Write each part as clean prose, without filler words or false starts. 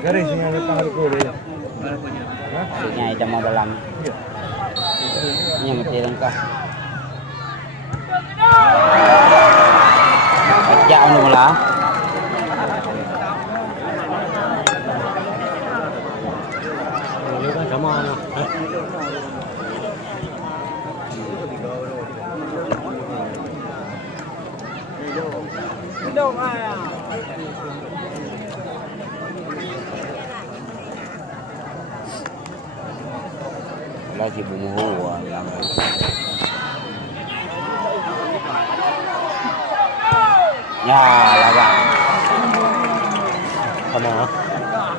Garis yang lepas aku dia. Ini ada mau dalam. Ini mesti lengkap. Pecah anu lah. Ini kan sama anu. Đâu ai à? Lagi bumbu yang ya lawan Sama.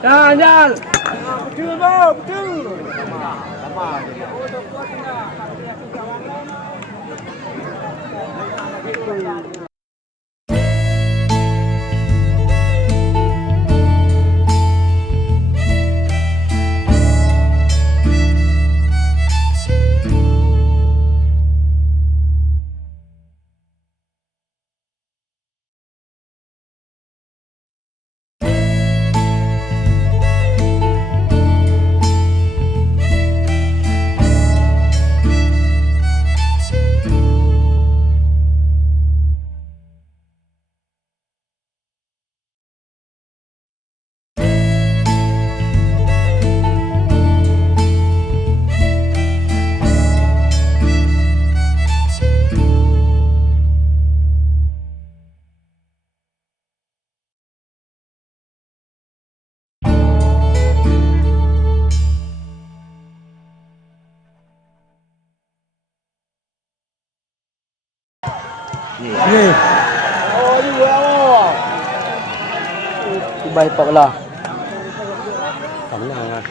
Jangan. Betul bang, betul. Ni. Oh, ni wow. baik pak lah. Sama lah.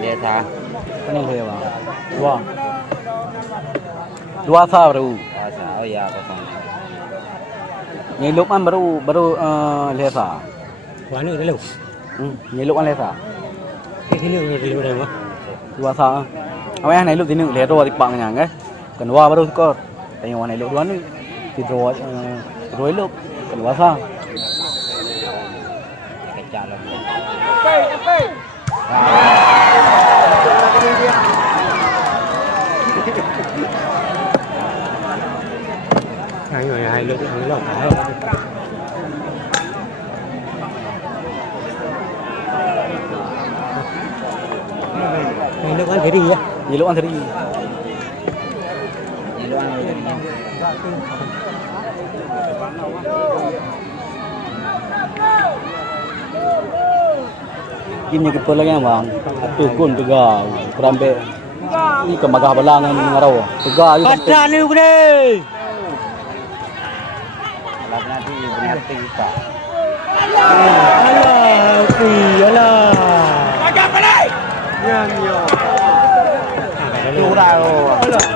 Dia sah. Ini dia bang. Dua. Dua sah baru. Oh ya kosong. Nyeluk kan baru lesa. Wah ni dulu. Nyeluk kan lesa. Ini dulu dah mah. Dua sah. Awak yang nyeluk ini leh dua dipang nyang kan. Kedua baru skor. Tapi yang nyeluk dua ni dua elok. Kedua sah. Kecak lah. Apa? Hai người hai lượt phải. Hai lượt ăn cái gì á? Nyeluk kan tadi. Nyeluk kan tadi. Kimnya kita lagi bang. Atu kun tiga. Kerambe. Ini kemagah balangan ngarau. Tiga ayu. Kata ni bre. Alat nanti benar kita. Alah, alah. Agak balik. Yan yo. Lu dah. Alah.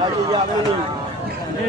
Ayo ya ni.